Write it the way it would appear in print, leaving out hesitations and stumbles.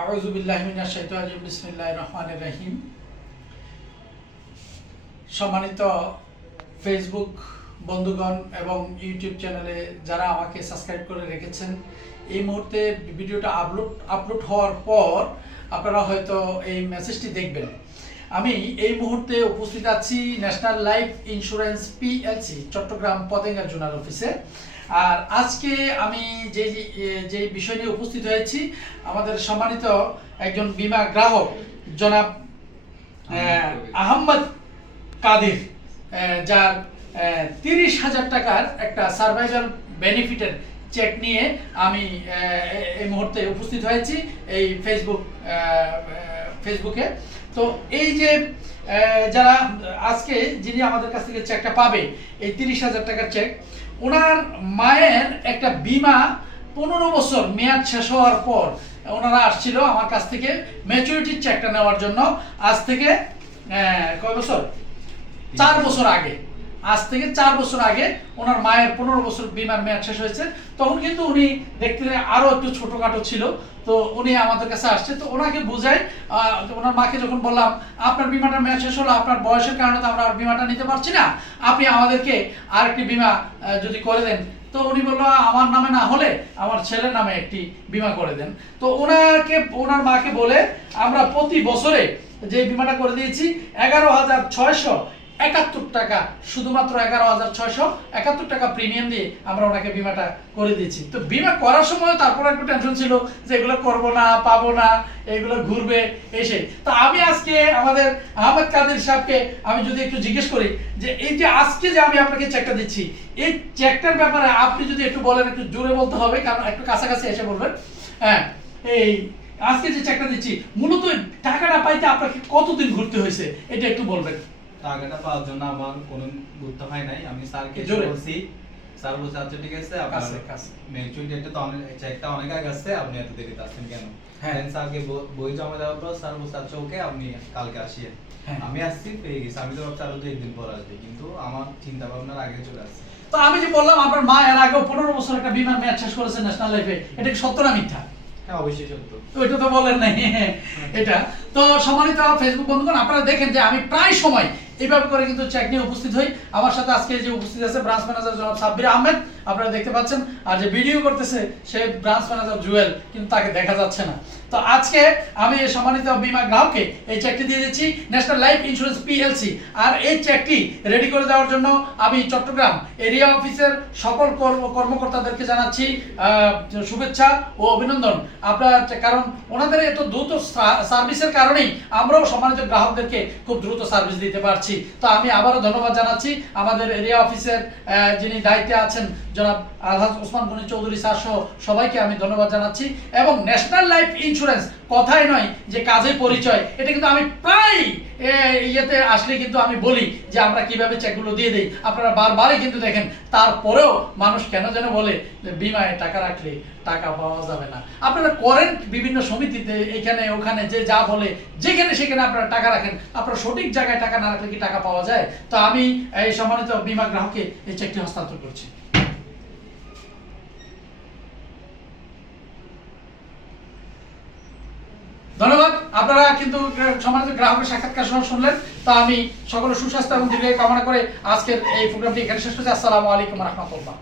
আউযু বিল্লাহি মিনাশ শাইতানির রাজিম বিসমিল্লাহির রহমানির রহিম। সম্মানিত ফেসবুক বন্ধুগণ এবং ইউটিউব চ্যানেলে যারা আমাকে সাবস্ক্রাইব করে রেখেছেন, এই মুহূর্তে ভিডিওটা আপলোড হওয়ার পর আপনারা হয়তো এই মেসেজটি দেখবেন। আমি এই মুহূর্তে উপস্থিত আছি national life insurance PLC Chattogram Patenga zonal অফিসে। আর আজকে আমি যে বিষয় নিয়ে উপস্থিত হয়েছি, আমাদের সম্মানিত একজন বীমা গ্রাহক জনাব আহমদ কাদির, যার 30,000 টাকার একটা সার্ভাইভাল বেনিফিটের চেক নিয়ে আমি এই মুহূর্তে উপস্থিত হয়েছি এই ফেসবুকে। তো এই যে যারা আজকে যিনি আমাদের কাছ থেকে চেকটা পাবে, এই 30,000 টাকার চেক, ওনার মায়ের একটা বীমা 15 বছর মেয়াদ শেষ হওয়ার পর ওনারা আসছিল আমার কাছ থেকে ম্যাচুরিটির চেকটা নেওয়ার জন্য। আজ থেকে কয় বছর, 4 বছর আগে, আজ থেকে 4 বছর আগে ওনার মায়ের 15 বছর বীমার মেয়াদ শেষ হয়েছে। তখন কিন্তু উনি দেখতে আরো একটু ছোটখাটো ছিল। তো উনি আমাদের কাছে আসছে, তো ওনাকে বুঝাই, ওনার মাকে যখন বললাম আপনার বিমাটা মেয়াদ শেষ হলো, আপনার বয়সের কারণে তো আমরা আর বিমাটা নিতে পারছি না, আপনি আমাদেরকে আরেকটি বিমা যদি করে দেন। তো উনি বললো আমার নামে না হলে আমার ছেলের নামে একটি বিমা করে দেন। তো ওনার মাকে বলে আমরা প্রতি বছরে যে বিমাটা করে দিয়েছি 11,671 টাকা, শুধুমাত্র 11,671 টাকা প্রিমিয়াম দিয়ে আমরা ওনাকে বিমাটা করে দিয়েছি। তো বিমা করার সময় তারপর একটু টেনশন ছিল যে এগুলো করবো না, পাবো না, এগুলো ঘুরবে এসে। তো আমি আজকে আমাদের আহমদ কাদির সাহেবকে আমি যদি একটু জিজ্ঞেস করি যে এই যে আজকে যে আমি আপনাকে চেকটা দিচ্ছি, এই চেকটার ব্যাপারে আপনি যদি একটু বলেন, একটু জোরে বলতে হবে কারণ একটু কাছাকাছি এসে বলবেন। হ্যাঁ, এই আজকে যে চেকটা দিচ্ছি মূলত টাকাটা পাইতে আপনাকে কতদিন ঘুরতে হয়েছে এটা একটু বলবেন। টাকাটা পাওয়ার জন্য আমার কোনো গুরুত্ব হয় নাই। আমি স্যারকে বলছি, স্যার বলছে আচ্ছা ঠিক আছে, আপনার ম্যাচুরিটি ডেটটা তো অনেক, চেকটা অনেক আগে আসছে, আপনি এত দেরিতে আসছেন কেন? হ্যাঁ, স্যারকে বই জমা দেওয়ার পর স্যার বলছে আচ্ছা ওকে, আপনি কালকে আসিয়েন। আমি আসছি, পেয়ে গেছি। আমি তো ভাবছি আরো 2 দিন পর আসবে, কিন্তু আমার চিন্তা ভাবনার আগে চলে আসছে। তো আমি যে বললাম আপনার মা এর আগেও 15 বছর একটা বিমার মেয়াদ শেষ করেছে ন্যাশনাল লাইফে, এটা কি সত্য না মিথ্যা? হ্যাঁ, অবশ্যই সত্য। তো এটা তো বলেন নাই এটা। তো সম্মানিত ফেসবুক বন্ধুগণ, আপনারা দেখেন যে আমি প্রায় সময় এইভাবে করে কিন্তু চেক নিয়ে উপস্থিত হই। আমার সাথে আজকে যে উপস্থিত আছে ব্রাঞ্চ ম্যানেজার জনাব সাব্বির আহমেদ, আপনারা দেখতে পাচ্ছেন, আর যে ভিডিও করতেছে সে ব্রাঞ্চ ম্যানেজার জুয়েল, কিন্তু তাকে দেখা যাচ্ছে না। তো আজকে আমি এই সম্মানিত বীমা গ্রাহককে এই চেকটি দিয়ে দিচ্ছি ন্যাশনাল লাইফ ইন্স্যুরেন্স পিএলসি। আর এই চেকটি রেডি করে দেওয়ার জন্য আমি চট্টগ্রাম এরিয়া অফিসের সকল কর্মকর্তাদেরকে জানাচ্ছি শুভেচ্ছা ও অভিনন্দন। আপনার কারণ ওনাদের এত দ্রুত সার্ভিসের কারণেই আমরাও সম্মানিত গ্রাহকদেরকে খুব দ্রুত সার্ভিস দিতে পারছি। তো আমি আবারও ধন্যবাদ জানাচ্ছি আমাদের এরিয়া অফিসের যিনি দায়িত্বে আছেন জনাব আলহাজ ওসমান গনি চৌধুরী স্যার সহ সবাইকে আমি ধন্যবাদ জানাচ্ছি। এবং ন্যাশনাল লাইফ ইন্স্যুরেন্স কথাই নয় যে কাজে পরিচয়, এটা কিন্তু আমি প্রায় ইয়েতে আসলে কিন্তু আমি বলি যে আমরা কিভাবে চেকগুলো দিয়ে দিই। আপনারা বারবারই কিন্তু দেখেন, তারপরেও মানুষ কেন যেন বলে যে বিমায় টাকা রাখলে টাকা পাওয়া যাবে না। আপনারা করেন বিভিন্ন সমিতিতে, এখানে ওখানে, যে যা বলে যেখানে সেখানে আপনারা টাকা রাখেন, আপনারা সঠিক জায়গায় টাকা না রাখলে কি টাকা পাওয়া যায়? তো আমি এই সম্মানিত বীমা গ্রাহককে এই চেকটি হস্তান্তর করছি। ধন্যবাদ। আপনারা কিন্তু সম্মানিত গ্রাহকের সাক্ষাৎকার শুনলেন। তো আমি সকলের সুস্বাস্থ্য এবং দীর্ঘায়ু কামনা করে আজকের এই প্রোগ্রামটি এখানে শেষ করছি। আসসালামু আলাইকুম ওয়া রাহমাতুল্লাহ।